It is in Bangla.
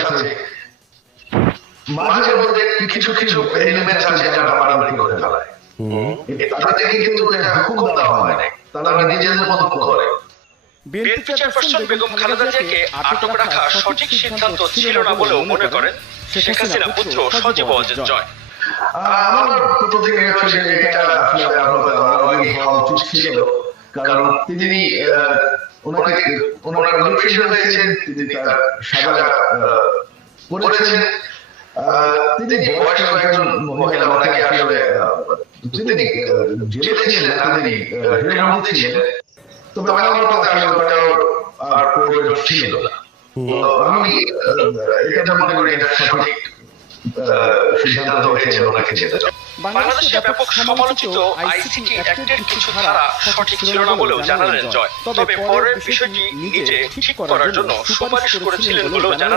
আছে, মাঝে মধ্যে কিছু কিছু এলিমেন্টস আছে যারা বাড়াবাড়ি করে ফেলায়। তাদের কিন্তু হুকুম দেওয়া হয় না, তারা নিজেদের মতো করে। বিএনপি চেয়ারপারসন বেগম খালেদা জিয়াকে আটক রাখা সঠিক সিদ্ধান্ত ছিল না বলেও মনে করেন শেখ হাসিনা পুত্র সজীব ওয়াজেদ জয়। আমার প্রথম থেকে হচ্ছে যে এটা আসলে আওয়ামী হওয়া উচিত ছিল, কারণ তিনি ওনার নির্বাচিত হয়েছেন, তিনি তার সাজা করেছেন। তিনি বয়স্ক একজন মহিলা, ওনাকে আসলে তিনি জেলে ছিলেন না, তিনি হেলমেটে ছিলেন, তবে আমার মতো আসলে ওটা আর প্রয়োজন ছিল না। আমি এটা মনে করি এটা সঠিক সিদ্ধান্ত হয়েছে ওনাকে যেতে। বাংলাদেশে ব্যাপক সমালোচিত আইসিটি অ্যাক্টের কিছু ধারা সঠিক ছিল না বলেও জানালেন জয়। তবে পরের বিষয়টি নিজে ঠিক করার জন্য সুপারিশ করেছিলেন বলেও জানালেন।